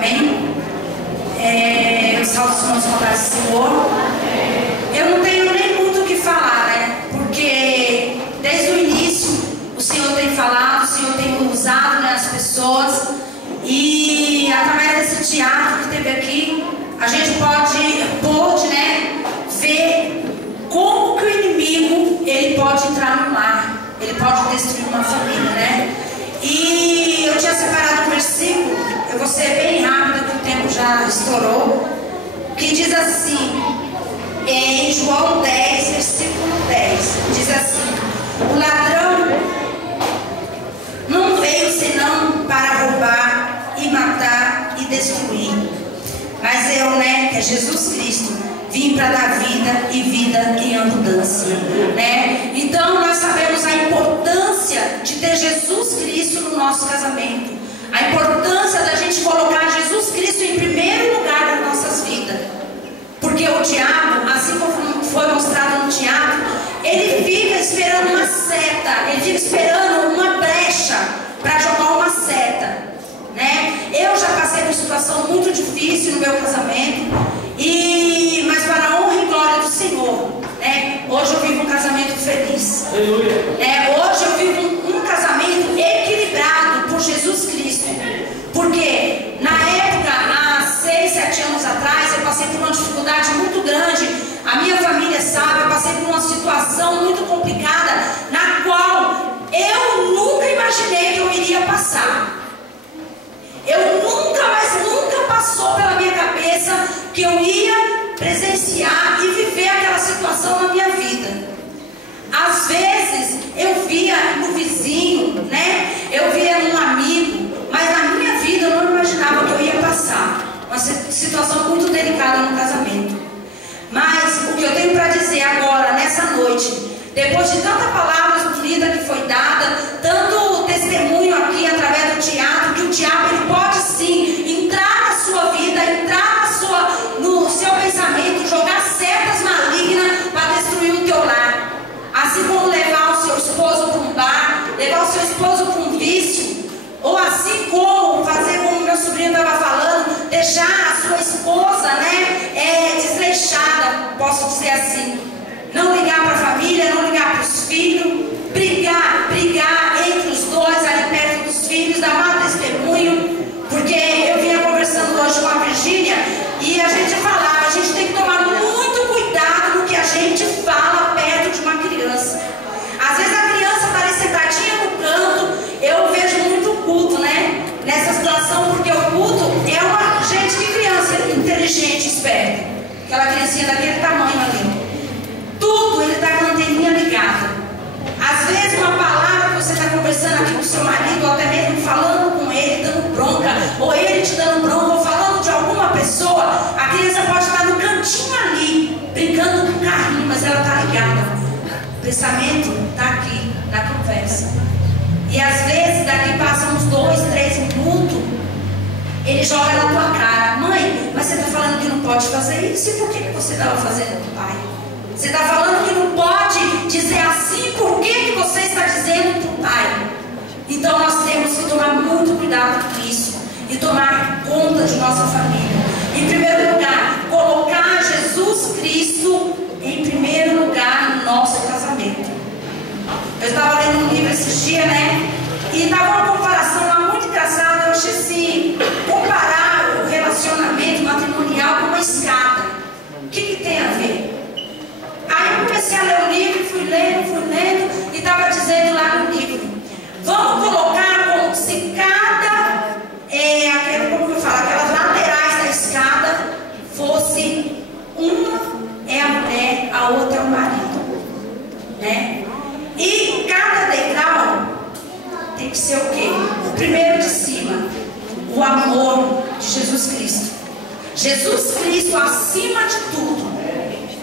Amém? Eu salvo os irmãos com a graça do Senhor. Eu não tenho nem muito o que falar, né? Porque desde o início o Senhor tem falado, o Senhor tem usado, né, as pessoas. E através desse teatro que teve aqui, a gente pode, né, ver como que o inimigo ele pode entrar no lar, ele pode destruir uma família, né? E eu tinha separado um versículo, eu vou ser bem rápida, porque o tempo já estourou, que diz assim, em João 10, versículo 10, diz assim: o ladrão não veio senão para roubar e matar e destruir, mas eu, né, que é Jesus Cristo, vim para dar vida e vida em abundância, né? Então nós sabemos a importância de ter Jesus Cristo no nosso casamento, a importância da gente colocar Jesus Cristo em primeiro lugar nas nossas vidas, porque o diabo, assim como foi mostrado no teatro, ele fica esperando uma seta, ele fica esperando uma brecha para jogar uma seta, né? Eu já passei por situação muito difícil no meu casamento, mas para a honra e glória do Senhor, né? Hoje eu vivo um casamento feliz. Hoje eu vivo um casamento equilibrado por Jesus Cristo, porque na época, há 6, 7 anos atrás, eu passei por uma dificuldade muito grande. A minha família sabe, eu passei por uma situação muito complicada, na qual eu nunca imaginei que eu iria passar. Eu nunca passou pela minha cabeça que eu ia presenciar e viver aquela situação na minha vida. Às vezes eu via no vizinho, né? Eu via num amigo, mas na minha vida eu não imaginava que eu ia passar uma situação muito delicada no casamento. Mas o que eu tenho para dizer agora, nessa noite, depois de tanta palavra bonita que foi dada, tanto testemunho aqui através do teatro, que o diabo ele pode sim entrar na sua vida, entrar no seu pensamento, jogar setas malignas para destruir o teu lar. Assim como levar o seu esposo para um bar, levar o seu esposo para um vício, ou assim como fazer como meu sobrinho estava falando, deixar a sua esposa, né, desleixada, posso dizer assim. Não ligar para a família, não ligar para os filhos, brigar entre os dois, ali perto dos filhos, dar mau testemunho, porque eu vinha conversando hoje com a Virgínia e a gente falava, a gente tem que tomar muito cuidado no que a gente fala perto de uma criança. Às vezes a criança está ali sentadinha no canto, eu vejo muito culto, né, nessa situação, porque o culto é uma gente que criança inteligente, esperta, aquela criancinha daquele tamanho ali. Tudo ele está com a anteninha ligada. Às vezes uma palavra que você está conversando aqui com o seu marido, ou até mesmo falando com ele, dando bronca, ou ele te dando bronca, ou falando de alguma pessoa, a criança pode estar no cantinho ali, brincando com o carrinho, mas ela está ligada. O pensamento está aqui, na conversa. E às vezes daqui passam uns 2, 3 minutos, ele joga na tua cara: mãe, mas você está falando que não pode fazer isso, e por que você estava fazendo com o pai? Você está falando que não pode dizer assim, por que você está dizendo para o pai? Então nós temos que tomar muito cuidado com isso e tomar conta de nossa família. Em primeiro lugar, colocar Jesus Cristo em primeiro lugar no nosso casamento. Eu estava lendo um livro esses dias, né? E estava uma comparação lá muito engraçada. Eu achei assim, comparar o relacionamento matrimonial com uma escada. O que tem a ver? Aí eu comecei a ler o livro, fui lendo, e estava dizendo lá no livro: vamos colocar como se cada, como que eu falo, aquelas laterais da escada fosse uma é a mulher, a outra é o marido, né? E cada degrau tem que ser o quê? O primeiro de cima, o amor de Jesus Cristo. Jesus Cristo acima de tudo,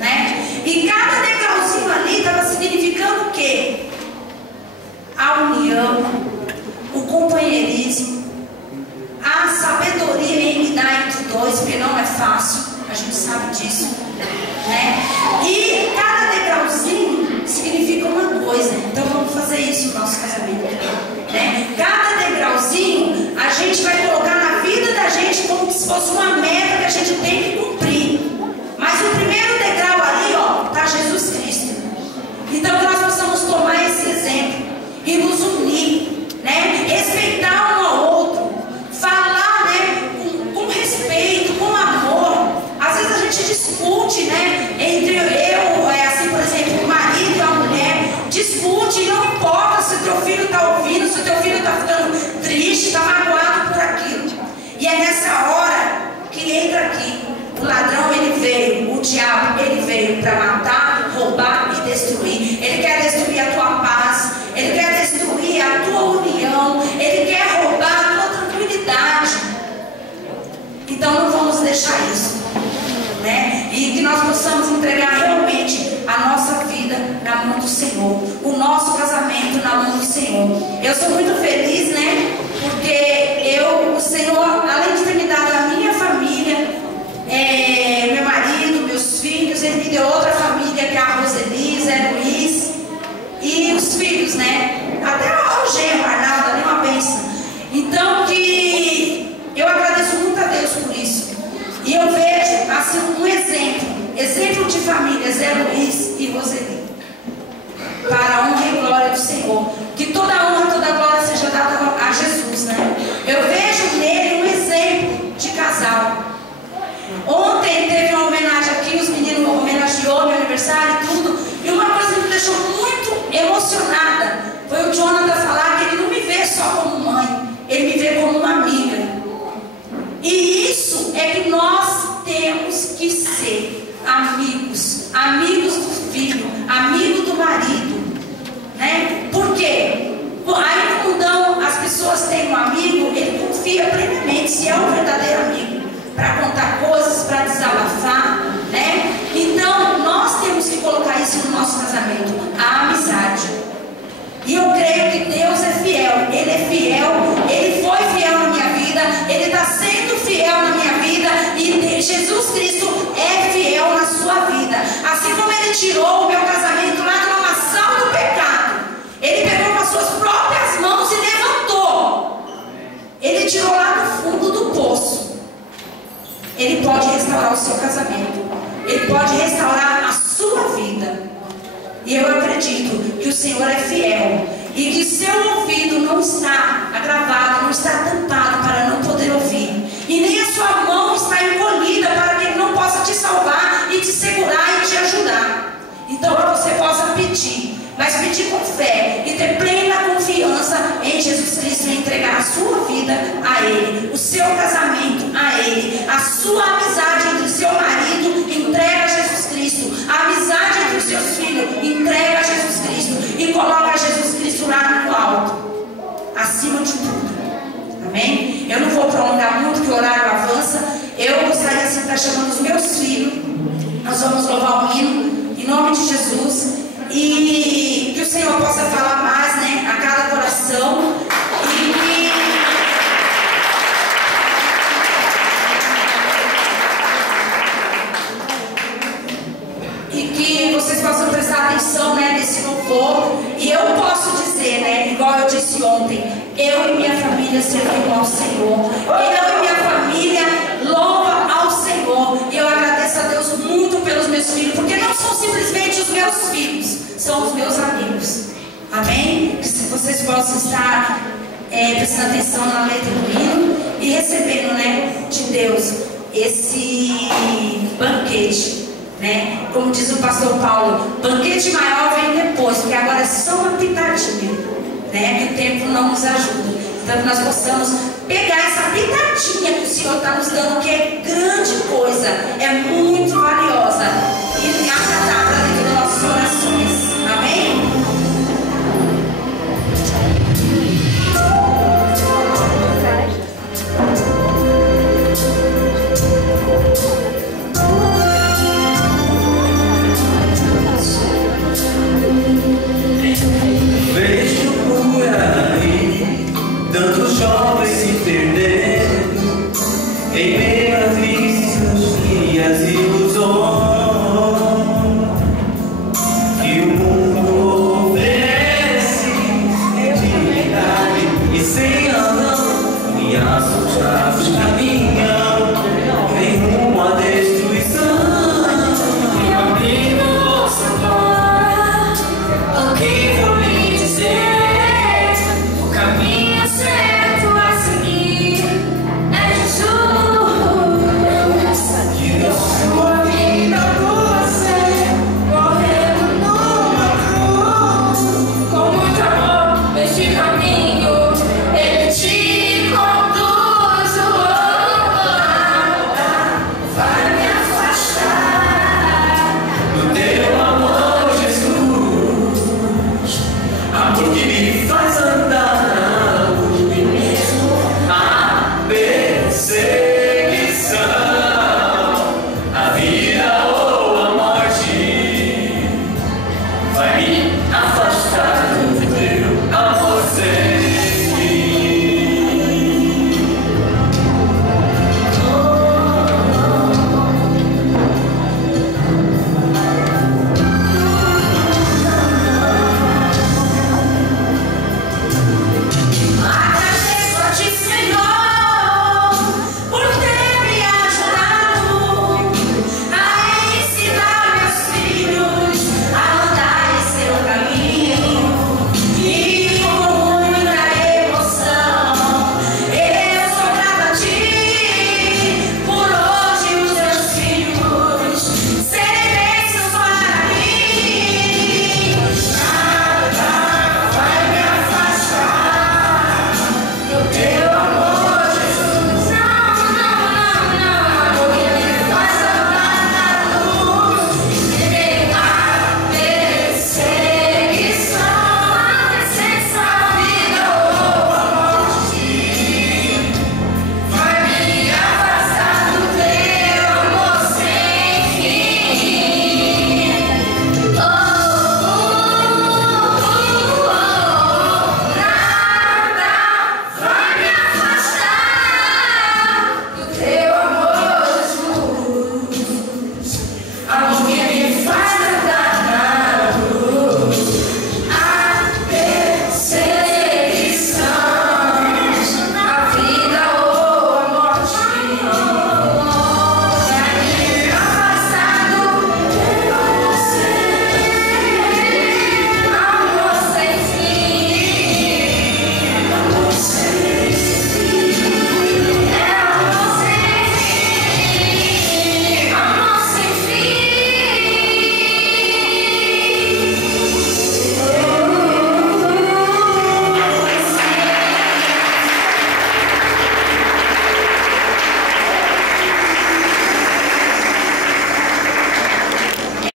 né? E cada degrauzinho ali estava significando o quê? A união, o companheirismo, a sabedoria em lidar entre dois, porque não é fácil, a gente sabe disso, né? E cada degrauzinho significa uma coisa. Então vamos fazer isso no nosso casamento, né? Cada degrauzinho a gente vai colocar na vida da gente como temos uma meta que a gente tem que cumprir. Mas o primeiro degrau ali, ó, está Jesus Cristo. Então que nós possamos tomar esse exemplo e nos unir, né? Respeitar um ao outro, falar, né? Com respeito, com amor. Às vezes a gente discute, né? Entre assim, por exemplo, o marido e a mulher, discute, e não importa se o teu filho está ouvindo, se o teu filho está ficando triste, está magoado por aquilo. E é nessa hora que entra aqui. O ladrão, ele veio, o diabo, ele veio para matar, roubar e destruir. Ele quer destruir a tua paz, ele quer destruir a tua união, ele quer roubar a tua tranquilidade. Então não vamos deixar isso, né? E que nós possamos entregar realmente a nossa vida na mão do Senhor, o nosso casamento na mão do Senhor. Eu sou muito feliz, né? Porque o Senhor, além de ter me dado a minha família, meu marido, meus filhos, ele me deu outra família, que é a Roselise, Luiz, e os filhos, né? Até o genro, Arnaldo, ali uma bênção. Então que eu agradeço muito a Deus por isso. E eu vejo assim um exemplo de família, Zé Luiz e Roseli, para a honra e glória do Senhor. Que toda a honra, toda a glória seja dada a Jesus, né? Eu vejo nele um exemplo de casal. Ontem teve uma homenagem aqui, os meninos homenageou meu aniversário e tudo. E uma coisa que me deixou muito emocionada foi o Jonathan falar que ele não me vê só como mãe, ele me vê como uma amiga. E isso é que nós temos que ser amigos, amigos do filho, amigo do marido, né? Por quê? Aí no mundão as pessoas têm um amigo, ele confia plenamente se é um verdadeiro amigo, para contar coisas, para desabafar, né? Então nós temos que colocar isso no nosso casamento, a amizade. E eu creio que Deus é fiel, Ele é fiel, Ele foi fiel na minha vida, Ele está sendo fiel na minha vida, e Jesus Cristo é fiel na sua vida. Assim como Ele tirou o meu casamento lá do lamaçal do pecado, Ele pegou com as suas próprias mãos e levantou. Ele tirou lá do fundo do poço. Ele pode restaurar o seu casamento, Ele pode restaurar a sua vida. E eu acredito que o Senhor é fiel e que seu ouvido não está agravado, não está tampado para não poder ouvir, e nem a sua mão está encolhida para que Ele não possa te salvar e te segurar e te ajudar. Então que você possa pedir, mas pedir com fé e ter plena confiança em Jesus Cristo, e entregar a sua vida a Ele, o seu casamento a Ele, a sua amizade entre o seu marido, entrega a Jesus Cristo, a amizade entre os seus filhos, entrega a Jesus Cristo, e coloca Jesus Cristo lá no alto, acima de tudo. Amém? Eu não vou prolongar muito, que o horário avança. Eu gostaria assim de estar chamando os meus filhos. Nós vamos louvar o hino em nome de Jesus, e que o Senhor possa falar mais, né, a cada coração, e que vocês possam prestar atenção, né, nesse louvor. E eu posso dizer, né, igual eu disse ontem, eu e minha família servimos ao Senhor, eu e minha família louva ao Senhor, e eu agradeço a Deus muito pelos meus filhos, porque não são simplesmente os meus filhos, são os meus amigos. Amém? Que vocês possam estar prestando atenção na letra do hino e recebendo, né, de Deus esse banquete, né? Como diz o pastor Paulo, banquete maior vem depois, porque agora é só uma pitadinha, né? Que o tempo não nos ajuda. Então que nós possamos pegar essa pitadinha que o Senhor está nos dando, que é grande coisa, é muito valiosa.